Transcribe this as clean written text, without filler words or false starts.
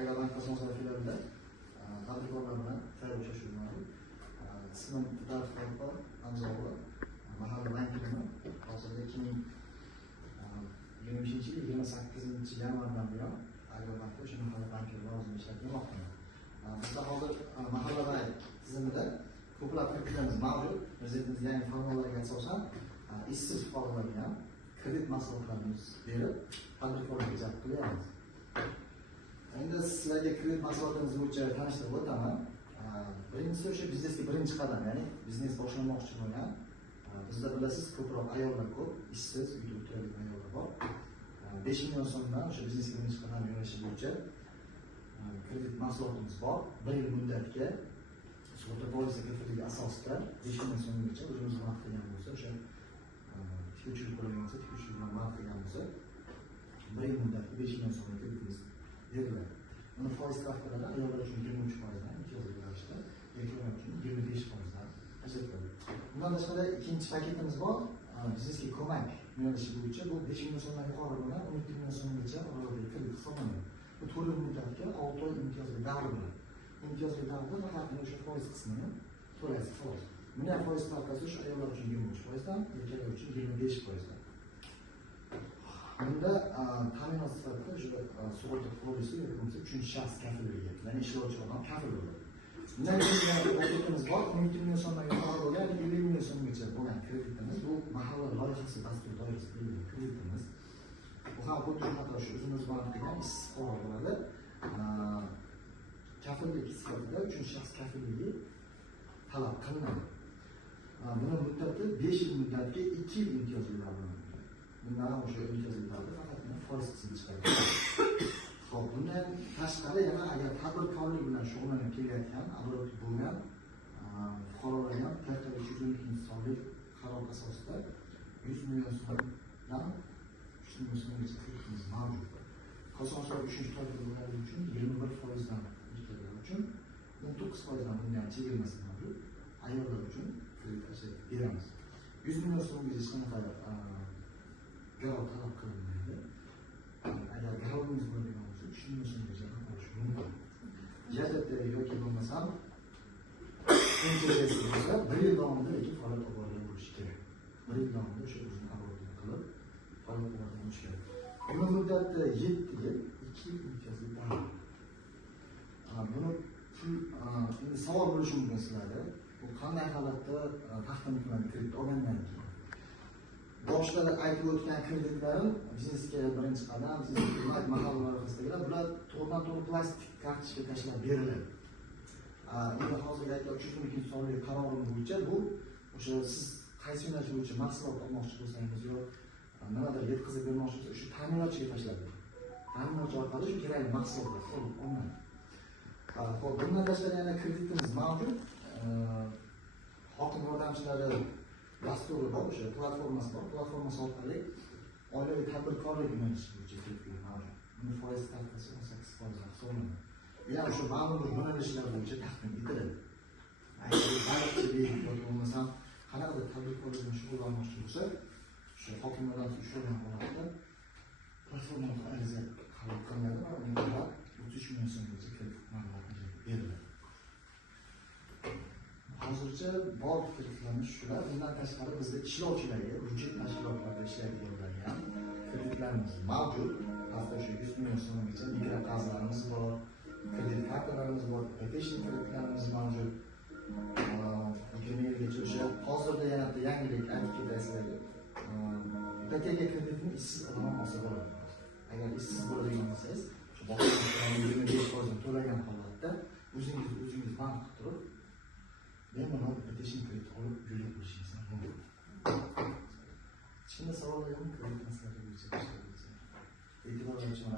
Agribank Kosonsoy filialida tadbirkorlar bilan faol uchrashuv mavjud. Ismim Fidoyev To'yxon Hamzao'g'li. Mahalla bankirman. Hozirda 2023-yil 28-yanvardan buyon Agribankda o'sha mahalla bankir lavozimida ishlab kelmoqdaman. Bizda hozir mahalla tizimida ko'plab kreditlarimiz mavjud. Prezidentimiz yangi farmonlarga asosan ishsiz fuqarolarga ham kredit mahsulotlarimiz berib, tadbirkorlarga jalb qilyapmiz. Endi sizlarga kredit mahsulotlarimiz bo'yicha tanishtirib o'taman. Birinchisi o'sha biznesga birinchi qadam, ya'ni biznes boshlamoqchi bo'lgan. Bizda bilasiz, ko'proq ayollar ko'p, ishsiz, uyda o'tiradigan ayollar bor. 5 million so'mdan o'sha biznesga birinchi qadam yo'nalishi bo'yicha kredit mahsulotimiz bor. 1 yil muddatga sug'urta polisi kafilligi asosida 5 million so'mgacha o'zimiz vaqt qilgan bo'lsa, o'sha tikuvchilik bo'lgan bo'lsa, tikuvchilik bilan vaqt qilgan bo'lsa, 1 yil muddatga 5 million so'mga kreditimiz beriladi. Uni foiz stavkalari ayollar uchun 23%dan, imtiyozli ravishda, erkaklar uchun 25%dan ajratiladi. Bundan tashqari ikkinchi paketimiz bor. Biznesga ko'mak yo'nalishi bo'yicha bu 5 million so'mdan yuqori bilan 12 million so'mgacha oralig'idagi kredit hisoblanadi. Bu 4 yil muddatga 6 oy imtiyozli davr bilan. Imtiyozli davrda faqat o'sha foiz qismini to'laysiz xolos. Buni foiz stavkasi o'sha ayollar uchun 23%dan, erkaklar uchun 25%dan. Bunda ta'minot sifatida sug'urta polisi yoki bo'lmasa 3-shaxs kafilligi, ya'ni ishlovchi odam kafil bo'ladi. Bundan keyin paketimiz bor, 12 million so'mdan yuqori bo'lgan, 50 million so'mgacha bo'lgan kreditimiz. Bu mahalla loyihasi dasturi doirasida berilgan kreditimiz. Bu ham xuddi shunaqa o'zimiz bilan qilgan ishsiz fuqarolarga kafillik sifatida 3-shaxs kafilligi talab qilinadi. Buni muddati 5 yil muddatga 2 yil imtiyozli davr. Bundan o'sha imtiyozli davr faqat foiz qismi chiqadi. Xo'p, bundan tashqari yana agar tadbirkorlik bilan shug'ullanib kelayotgan, oborot bo'lgan fuqarolarga ham katta 312 sonli qaror asosida 100 million so'mdan 3 million so'mgacha kreditimiz mavjud. Kosonsoy 3-toifa bo'lganligi uchun 21%dan muddatlar uchun 19%dan bundan chegirmasi mavjud. Ayollar uchun kredit ajratib beramiz. 100 million so'mgacha hech qanaqa garov talab qilinmaydi. Agar garovingiz bo'ladigan bo'lsa, 3 million so'mgacha olish mumkin. Jazatda yoki bo'lmasam, internetda bo'lsa, 1 yil davomida lekin faoliyat olib borgan bo'lishi kerak. 1 yil davomida o'sha o'zini oborotini qilib, faoliyat olib borgan bo'lishi kerak. Buni muddati 7 yil, 2 yil imtiyozli davr. Buni endi savol bo'lishi mumkin sizlarda. Bu qanday holatda taqdim qilinadi kredit olgandan keyin? Boshda aytib o'tgan kreditlarim biznesga birinchi qadam, biznesga mahalla loyihasidagilar, bular to'g'ridan-to'g'ri plastik kartochka tashlab beriladi. Endi hozirgi aytgan 312 sonli qarorim bo'yicha bu o'sha siz qaysi yo'nalish bo'yicha mahsulot olmoqchi bo'lsangiz yo nimadir yetkazib bermoqchi bo'lsangiz, o'sha ta'minotchiga tashlab beradi. Ta'minotchi orqali shu kerakli mahsulotlar olinadi. Xo'p, bundan tashqari yana kreditimiz mavjud. Hokim yordamchilari dasturi bor, o'sha platformasi bor. Platformasi orqali oilaviy tadbirkorlik yo'nalishi bo'yicha kredit mavjud. Buni foiz stavkasi 18% hisoblanadi. Ya'ni shu ma'lum bir yo'nalishlar bo'yicha taqdim etiladi. Agar baliqchilik yoki bo'lmasam qanaqadir tadbirkorlik bilan shug'ullanmoqchi bo'lsa, o'sha hokim yordamchisi ushlangan holatda platforma orqali ariza qabul qilinadi va unga 30 million so'mgacha kredit ma'lumotlar beriladi. Hozircha bor kreditlarimiz shular. Bundan tashqari bizda ishlovchilarga, byudjet tashkilotlarida ishlaydiganlarga ham kreditlarimiz mavjud. Hafta o'sha 100 million so'mgacha mikroqarzlarimiz bor, kredit kartalarimiz bor, ipotechnik kreditlarimiz mavjud. Yilgacha o'sha hozirda yana yangilik aytib ketasizlar. Ipoteka kreditini ishsiz odam olsa bo'ladi. Agar ishsiz bo'ladigan bo'lsangiz, shu boshqa 25% to'lagan holatda o'zingiz bank qilib turib bemalol ipotechnik kredit olib yurib bo'lishingiz mumkin. Kichkina savollar yo'qmi kredit masalalari bo'yicha? E'tiborlar uchun